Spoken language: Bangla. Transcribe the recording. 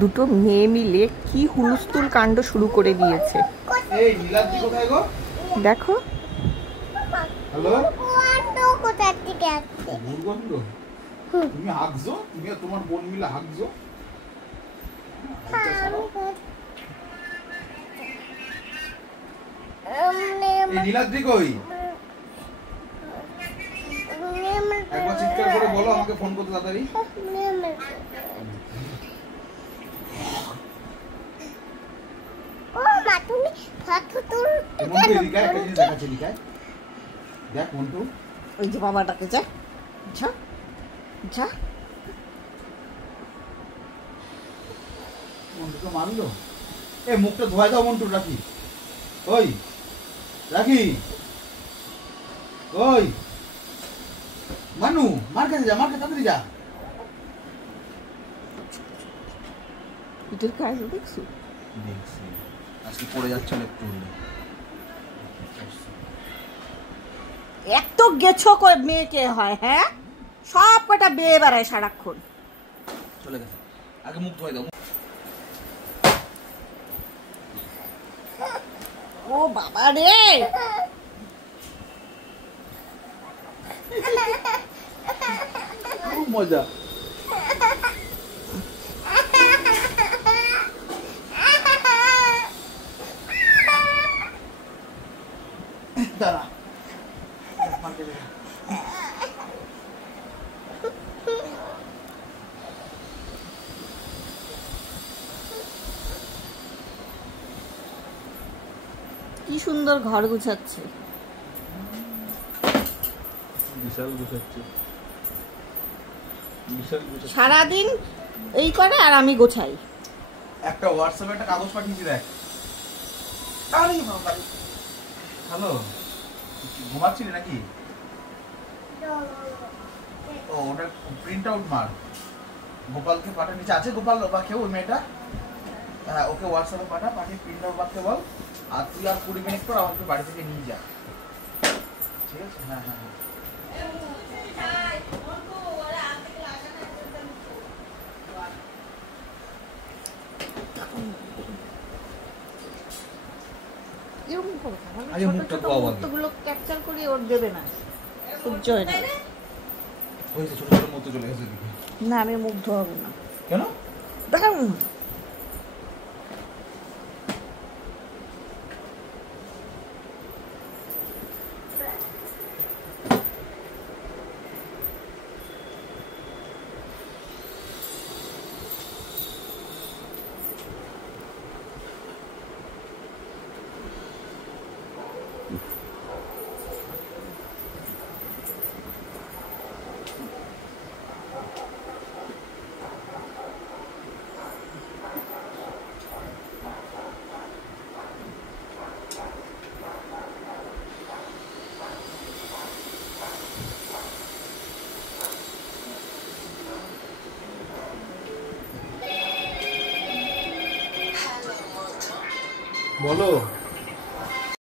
দুটো মেয়ে মিলে কি হুলস্থুল কাণ্ড শুরু করে দিয়েছে। এই নীলাদ্রি কোথায় গো? দেখো। হ্যালো, কোথা থেকে আসছে? দুর্গন্ধ। তুমি হাগছো, তুমি আর তোমার বোন মিলে হাগছো। এই নীলাদ্রি কই? একবার চিৎকার করে বলো আমাকে ফোন করতে তাড়াতাড়ি। ও মা, তুমি ফটো তুলতে মন্টু এদিকে আয়, একটা জিনিস দেখাচ্ছি, এদিকে আয়। দেখ মন্টু, ওই যে বাবাটাকে যা যা যা। মন্টুকে মারলো। এ মুখটা ধোয়া দাও মন্টু। রাখি ওই, রাখি ওই, মানু মার কাছে যা, মার কাছে তাড়াতাড়ি যা। এটার কাজ দেখছো? দেখছি আজকে পড়ে যাচ্ছে একটু। এত গেছো মেয়েকে হয়, হ্যাঁ? সব কটা বেয়ে বেড়ায় সারাক্ষণ। চলে গেছে, আগে মুখ ধোয়া দাও। ও বাবা রে, খুব মজা। দাঁড়া, কি সুন্দর ঘর গুছাচ্ছে। বিশাল গুছাচ্ছে, বিশাল গুছাচ্ছে। সারাদিন এই করে আর আমি গোছাই। একটা হোয়াটসঅ্যাপে একটা কাগজ পাঠিয়েছি, দেখ। আরে বাবা, হ্যালো, ঘুমাচ্ছিলি নাকি? ও ওটা প্রিন্ট আউট মার, গোপালকে পাঠা। নিচে আছে গোপাল বা কেউ, ওই মেয়েটা। হ্যাঁ, ওকে হোয়াটসঅ্যাপে পাঠা, পাঠিয়ে প্রিন্ট আউট মারতে বল। আর তুই আর 20 মিনিট পর আমাকে বাড়ি থেকে নিয়ে যা, ঠিক আছে? হ্যাঁ হ্যাঁ হ্যাঁ। এরকম করো না, মানে আগে ছোট মুখটা ছোট ধোয়াও আগে। মুহূর্তগুলো ক্যাপচার করে ওর দেবে না, সহ্য হয় না। হয়েছে, ছোট ছোট মতো চলে গেছে এদিকে। না, আমি মুখ ধোয়াবো না। কেন? দেখাবো না। বলো।